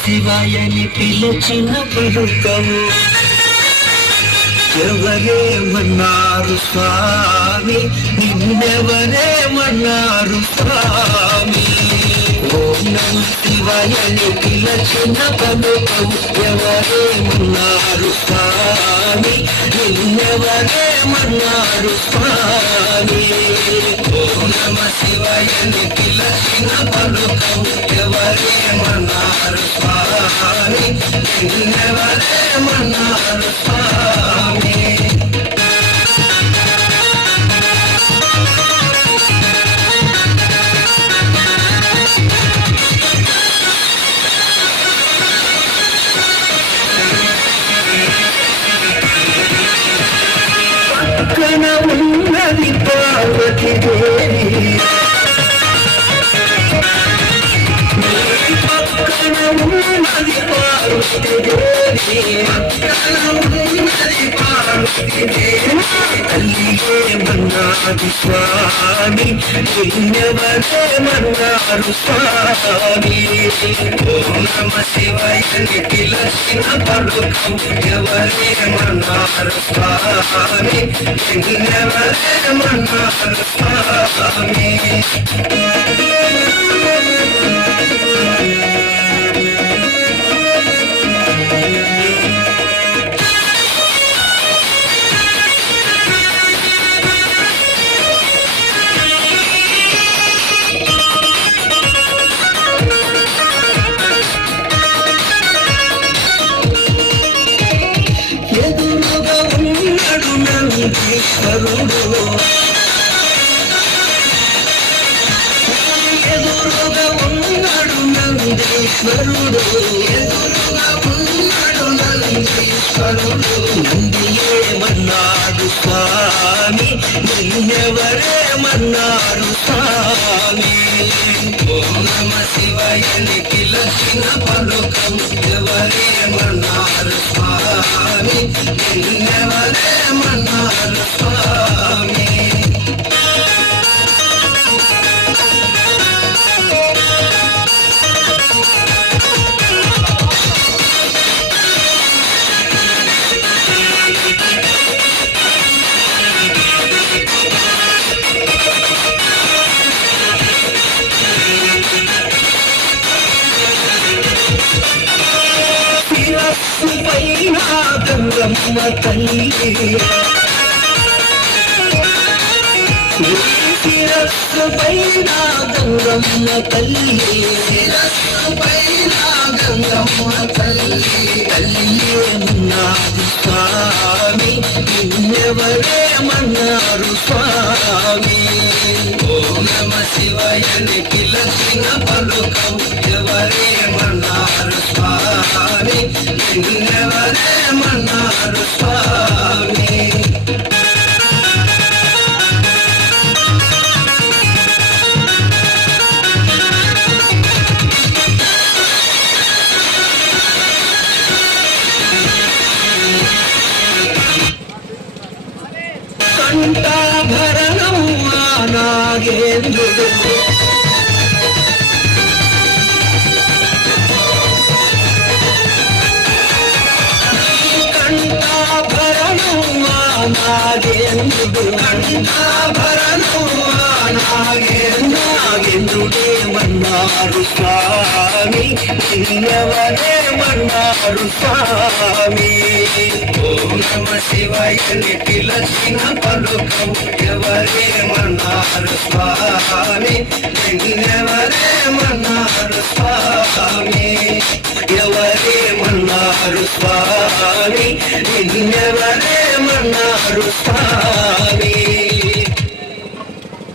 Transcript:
శివాయని పిలిచిన పలుకవు ఎవరేమన్నారు స్వామి? నిన్నెవరేమన్నారు స్వామి? ఓం నమ శివయని పిలచిన పలుకవు ఎవరేమన్నారు స్వామి? నిన్నెవరేమన్నారు స్వామి? నమ శివయని పిలచిన పలుకవు ఎవరేమన్నారు స్వామి నిన్నెవరేమన్నారు స్వామి পার্বতী দেবী পার্বতী দেবী পার্বতী দেবী స్వామి స్వామి నిన్నెవరే మన్నారు స్వామి. ఓం నమ శివాయ నిఖిల శివ పలుకం ఎవరే మన్నారు స్వామి నిన్నెవరే మన్నారు స్వామి. నందీశ్వరుడు ఎదురుగా ఉన్నాడు నందీశ్వరుడు. ఎదురుగా ఉన్నాడు నందీశ్వరుడు. నందియేమన్నాడు స్వామి. నిన్నెవరేమన్నారు స్వామి? ఓం నమ శివాయని పిలచిన పలుకం ఎవరేమన్నారు స్వామి? నిన్నెవరేమన్నారు స్వామి? గంగమ్మ తల్లి. శిరస్సు పైన గంగమ్మ తల్లి. శిరస్సు పైన గంగమ్మ తల్లి. తల్లియేమన్నారు స్వామి నిన్నెవరేమన్నారు స్వామి? ఓం నమ శివాయని పిలచిన పలుకం ఎవరేమన్నారు కంఠాభరణం నాగేంద్రుడు కంఠాభరణం నాగేంద్రుడు కంఠాభరణం నాగేంద్ర నాగేంద్రుడేమన్నారు స్వామి. స్వామి నిన్నెవరేమన్నారు స్వామి. ఓం నమ శివాయ పిలచిన పలుకం ఎవరేమన్నారు స్వామి నిన్నెవరేమన్నారు స్వామి. ఎవరేమన్నారు స్వామి నిన్నెవరేమన్నారు స్వామి.